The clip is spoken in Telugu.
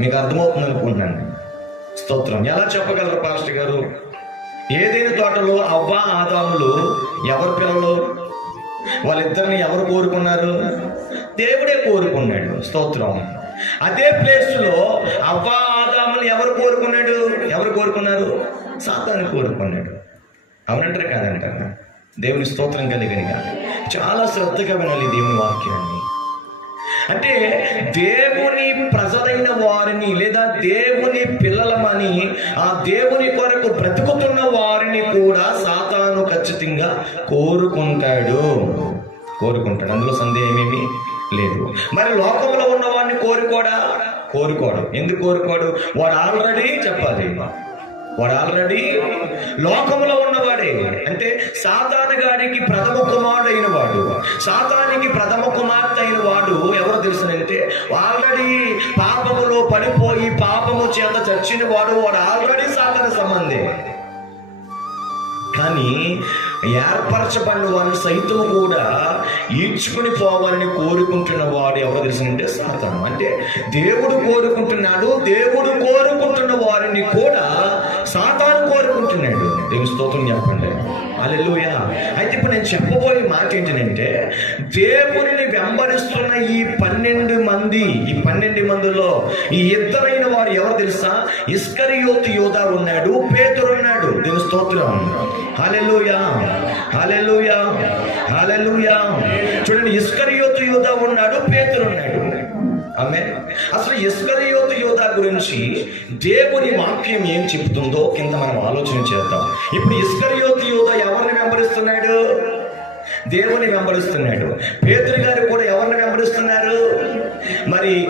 మీకు అర్థమవుతుంది అనుకుంటున్నాను. స్తోత్రం. ఎలా చెప్పగలరు పాస్టర్ గారు? ఏదైనా తోటలో అవ్వ ఆదాములు ఎవరు పిల్లలు? వాళ్ళిద్దరిని ఎవరు కోరుకున్నారు? దేవుడే కోరుకున్నాడు. స్తోత్రం. అదే ప్లేస్ లో అవ్వ ఆదాములు ఎవరు కోరుకున్నాడు? ఎవరు కోరుకున్నారు? సాతాను కోరుకున్నాడు. అవునంటారు కాదంటారు? దేవుని స్తోత్రం కలిగిన చాలా శ్రద్ధగా వినాలి దేవుని వాక్యాన్ని. అంటే దేవుని ప్రజలైన వారిని లేదా దేవుని పిల్లలమని ఆ దేవుని కొరకు బ్రతుకుతున్న వారిని కూడా సాతాను ఖచ్చితంగా కోరుకుంటాడు. అందులో సందేహమేమీ లేదు. మరి లోకంలో ఉన్న వాడిని కోరుకోడు. ఎందుకు కోరుకోడు? వాడు ఆల్రెడీ లోకంలో ఉన్నవాడే. అంటే సాతాను గారికి ప్రథమ కుమారుడు అయిన వాడు, సాతానికి ప్రథమ కుమార్తె అయిన వాడు ఎవరు తెలుసునంటే ఆల్రెడీ పాపములో పడిపోయి పాపము చేత చచ్చిన వాడు ఆల్రెడీ సాతాను సంబంధే. కానీ ఏర్పరచబడిన వారిని సైతం కూడా ఈడ్చుకుని పోవాలని కోరుకుంటున్న వాడు ఎవరు తెలుసునంటే సాతాను. అంటే దేవుడు కోరుకుంటున్నాడు, దేవుడు కోరుకుంటున్న వారిని కూడా సాతాను కోరుకుంటున్నాడు. దేవుని స్తోత్రం చెప్పండి. హల్లెలూయా. అయితే ఇప్పుడు నేను చెప్పబోయే మాట ఏంటంటే, దేవుడిని వెంబడిస్తున్న ఈ 12 మందిలో ఈ ఇద్దరైన వారు ఎవరు తెలుసా? ఇస్కరియోతు యూదా ఉన్నాడు, పేతురు ఉన్నాడు. దేవుని స్తోత్రం. హల్లెలూయా. చూడండి, ఇస్కరియోతు యూదా ఉన్నాడు, పేతురు ఉన్నాడు. ఆమేన్. అసలు ఇస్కరియోతు యూదా గురించి దేవుని వాక్యం ఏం చెబుతుందో కింద మనం ఆలోచన చేద్దాం. ఇప్పుడు ఇస్కరియోతు యూదా ఎవరిని వెంబడిస్తున్నాడు? దేవుని వెంబడిస్తున్నాడు. పేతురు గారు కూడా ఎవరిని వెంబడిస్తున్నారు? మరి